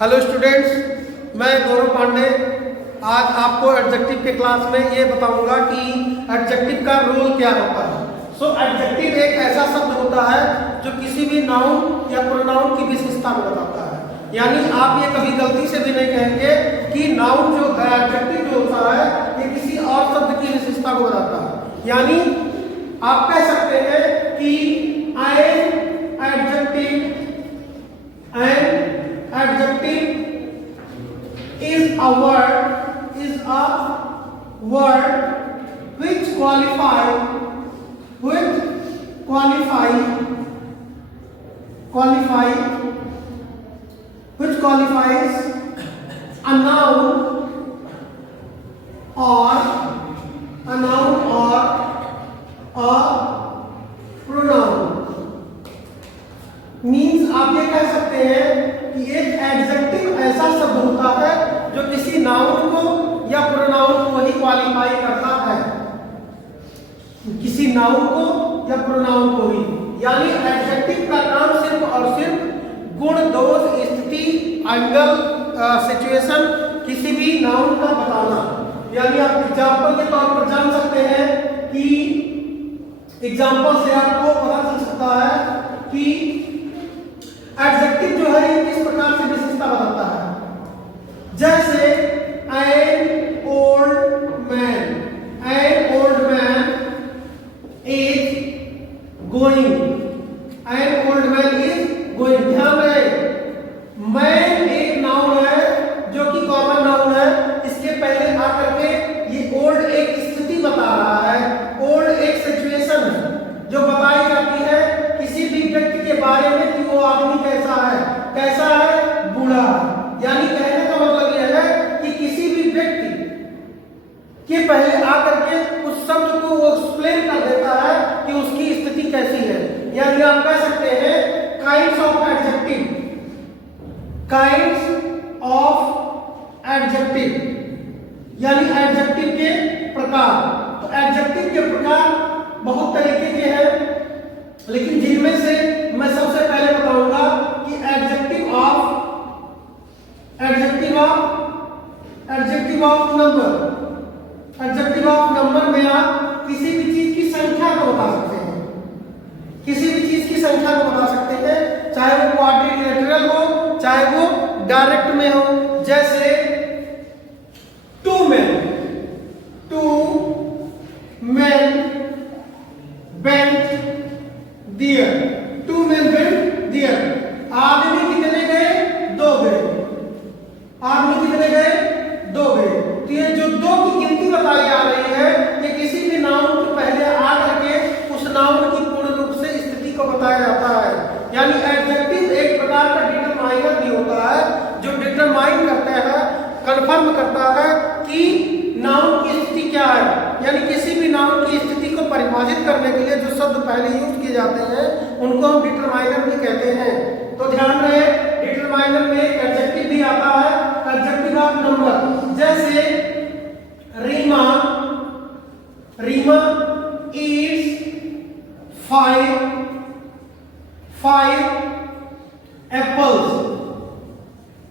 Hello students, मैं गौरव पांडे आज आपको एडजेक्टिव के क्लास में ये बताऊंगा कि एडजेक्टिव का रोल क्या होता है। एडजेक्टिव एक ऐसा शब्द होता है जो किसी भी नाउन या प्रोनाउन की विशेषता को बताता है। यानी आप ये कभी गलती से भी नहीं कहेंगे कि नाउन जो है, एडजेक्टिव जो होता है, ये किसी और शब्द की विशेषता को बताता है। यानी आप कह सकते हैं कि adjective is a word which qualifies a noun or a pronoun। Means आप ये कह सकते हैं कि एक एडजेक्टिव ऐसा शब्द होता है जो किसी नाउन को या प्रोनाउन को ही क्वालिफाई करता है, किसी नाउन को या प्रोनाउन को ही। यानी एडजेक्टिव का काम सिर्फ और सिर्फ गुण, दोष, स्थिति, एंगल, सिचुएशन किसी भी नाउन का बताना। यानी आप एग्जाम्पल के तौर पर जान सकते हैं कि एग्जाम्पल से आपको पता चल सकता है कि एडजेक्टिव जो है ये किस प्रकार से विशेषता बताता है। जैसे an old man is going, ध्यान रहे, मैन एक नाउन है जो कि कॉमन नाउन है। इसके पहले आकर के ये ओल्ड एक स्थिति बता रहा है, ओल्ड एक सिचुएशन है जो बताई जाती है किसी भी व्यक्ति के बारे में कि वो आदमी कैसा है, बूढ़ा है। यानी कहने का मतलब यह है कि किसी भी व्यक्ति के पहले आकर के उस शब्द को वो एक्सप्लेन कर देता है कि उसकी स्थिति कैसी है। यानी आप कह सकते हैं काइंड्स ऑफ एडजेक्टिव, यानी एडजेक्टिव के प्रकार। तो एडजेक्टिव के प्रकार बहुत तरीके के हैं, लेकिन जिनमें से मैं सबसे पहले बताऊंगा कि एडजेक्टिव ऑफ नंबर में आप किसी भी चीज की संख्या को बता सकते हैं, चाहे वो क्वाड्रिलेटरल हो, चाहे वो डायरेक्ट में हो। जैसे टू men went there, आदमी कितने गए, दो गए। तो ये जो दो की गिनती बताई जा रही है, ये किसी भी नाउन के पहले आकर के उस नाउन की पूर्ण रूप से स्थिति को बताया जाता है। यानी एडजेक्टिव एक प्रकार का डिटरमाइनर भी होता है जो डिटरमाइन करता है, कंफर्म करता है कि नाउन की स्थिति क्या है। यानी किसी भी नाउन की स्थिति को परिभाषित करने के लिए जो शब्द पहले यूज किए जाते हैं उनको हम डिटरमाइनर भी कहते हैं। तो ध्यान रहे, डिटरमाइनर में एडजेक्टिव भी आता है, एडजेक्टिव ऑफ नंबर। जैसे रीमा eats five apples।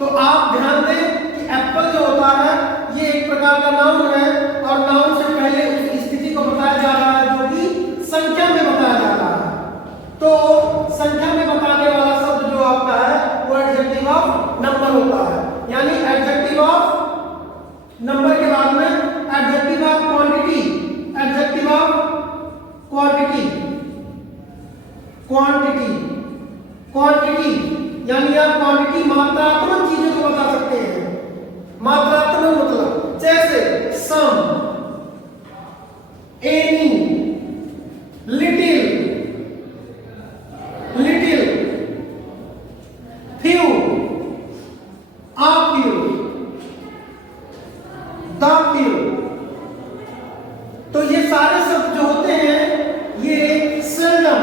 तो आप ध्यान दें कि एप्पल जो होता है ये एक प्रकार का नाउन है, और नाउन से पहले उस स्थिति को बताया जा रहा है जो कि संख्या में बताया जा रहा है। तो संख्या में बताने वाला शब्द जो आपका है वो एडजेक्टिव ऑफ नंबर होता है। यानी एडजेक्टिव ऑफ नंबर के बाद में एडजेक्टिव ऑफ क्वांटिटी, यानी आप क्वांटिटी मात्रात्मक चीजों को बता सकते हैं। मात्रात्मक मतलब जैसे some, any, little, few, a few, the few। तो ये सारे शब्द जो होते हैं ये सेल्डम,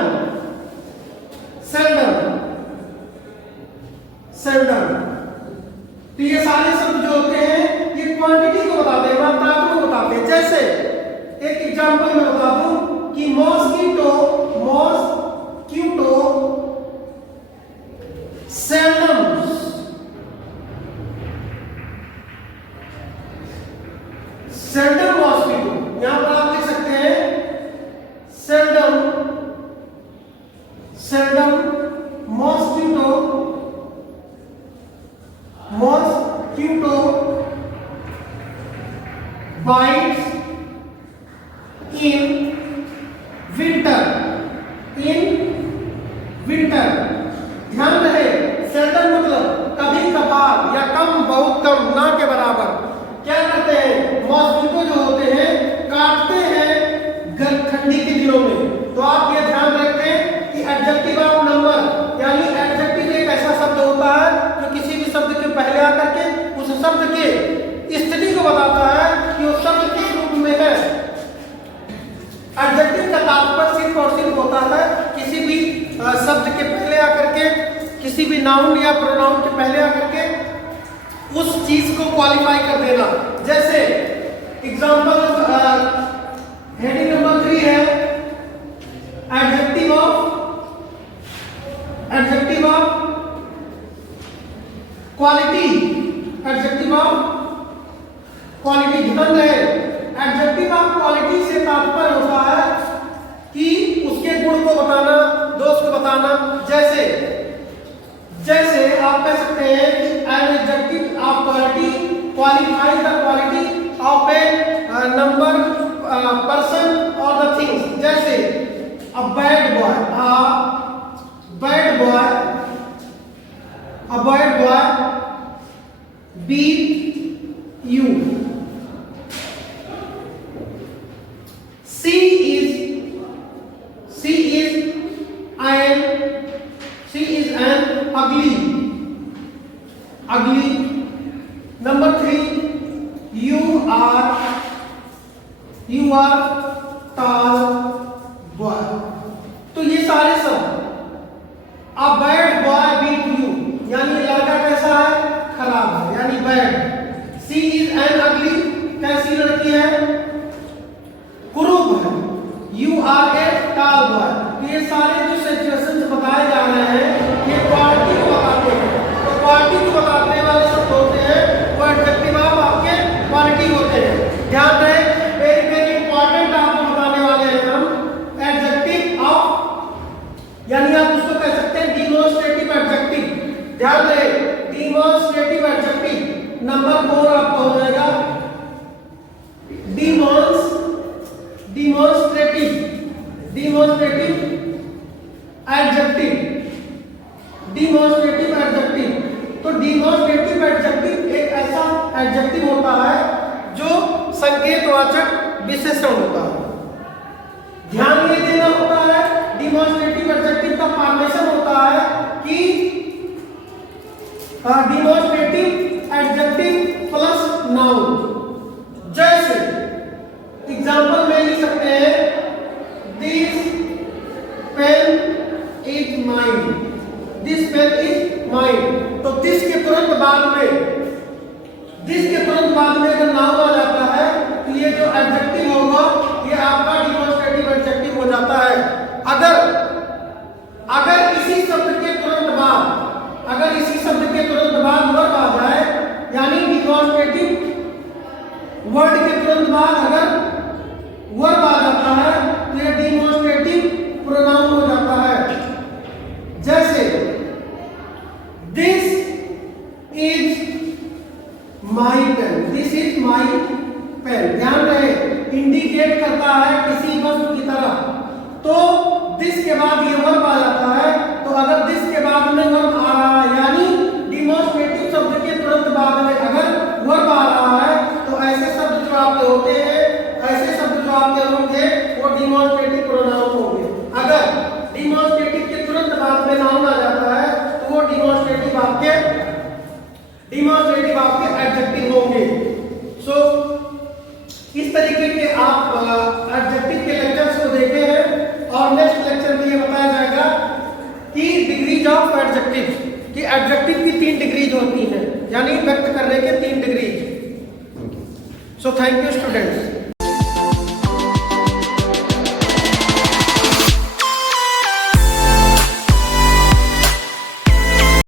तो ये सारे शब्द जो होते हैं ये क्वांटिटी को बताते हैं, मात्रा को बताते हैं। seldom, mosquito, bites in winter, ध्यान रहे सेल्डम मतलब कभी कभार या कम, बहुत कम, ना के बराबर। क्या करते हैं, मॉस्किटो जो होते हैं काटते हैं ठंडी के दिनों में। तो आप ये ध्यान रखें कि एडजेक्टिव ऑफ नंबर, यानी एडजेक्टिव एक ऐसा शब्द होता है जो किसी भी शब्द के पहले आकर के उस शब्द के स्थिति को बताता है कि वो शब्द किस रूप में है। एडजेक्टिव का तात्पर्य सिर्फ और सिर्फ होता है किसी भी शब्द के पहले आकर के, किसी भी नाउन या प्रोनाउन के पहले आकर के उस चीज को क्वालिफाई कर देना। जैसे एग्जांपल हेडिंग नंबर 3 है adjective of quality, adjective of quality. ध्यान रहे एडजेक्टिव ऑफ क्वालिटी से तात्पर्य होता है कि उसके गुण को बताना, दोष को बताना। जैसे आप कह सकते हैं कि an adjective of quality qualifies the quality of A number, person और द थिंग्स। जैसे a bad boy beat you. She is an ugly. Number 3, you are tall boy. तो ये सारे सब a bad boy beat you, यानी लड़का कैसा है, खराब है, यानी bad. She is an ugly, कैसी लड़की है, कुरूप है। You are a tall boy। ये सारे जो सिचुएशंस बताए जा रहे हैं ये क्वालिटी को बताते हैं। तो क्वालिटी को बताने वाले शब्द होते हैं वो एडजेक्टिव ऑफ आपके क्वालिटी होते हैं। ध्यान रहे वेरी इंपॉर्टेंट आपको बताने वाले हैं हम एडजेक्टिव ऑफ, यानी आप उसको कह सकते हैं डिमॉन्स्ट्रेटिव एडजेक्टिव। ध्यान रहे डिमॉन्स्ट्रेटिव एडजेक्टिव नंबर 4 आपका हो जाएगा डिमॉन्स्ट्रेटिव एडजेक्टिव। तो डिमॉन्स्ट्रेटिव एडजेक्टिव एक ऐसा एडजेक्टिव होता है जो संकेतवाचक विशेषण होता है। ध्यान ये देना होता है डिमॉन्स्ट्रेटिव एडजेक्टिव का फॉर्मेशन होता है कि डिमॉन्स्ट्रेटिव एडजेक्टिव प्लस नाउन। जैसे एग्जांपल में लिख सकते हैं दिस पेन इज माइन, तो दिस के तुरंत बाद में अगर नाउन आ जाता है तो ये जो एडजेक्टिव होगा ये आपका डिमॉन्स्ट्रेटिव एडजेक्टिव हो जाता है। अगर इसी शब्द के तुरंत बाद वर्ब आ जाए, यानी डिमॉन्स्ट्रेटिव वर्ड के तुरंत बाद अगर वर्ब आ जाता है तो यह डिमॉन्स्ट्रेटिव प्रोनाउन हो जाता है। जैसे दिस इज माई पेन, ध्यान रहे इंडिकेट करता है किसी वस्तु की तरह। तो दिस के बाद ये वर्ब आ जाता है। तो अगर दिस के बाद में वर्ब आ रहा है, यानी डिमॉन्स्ट्रेटिव शब्द के तुरंत बाद में अगर वर्ब आ रहा है तो ऐसे शब्द जो आपके होते हैं, वो डिमॉन्स्ट्रेटिव प्रोनाउन होंगे। अगर डिमॉन्स्ट्रेटिव के तुरंत बाद में नाउन आ जाता है तो वो डिमॉन्स्ट्रेटिव आपके एडजेक्टिव होंगे। सो इस तरीके के आप एडजेक्टिव के लेक्चर्स को देखे हैं और नेक्स्ट लेक्चर में ये बताया जाएगा कि डिग्रीज ऑफ एडजेक्टिव, कि एडजेक्टिव की 3 डिग्रीज होती हैं, यानी व्यक्त करने के 3 degrees. So thank you students.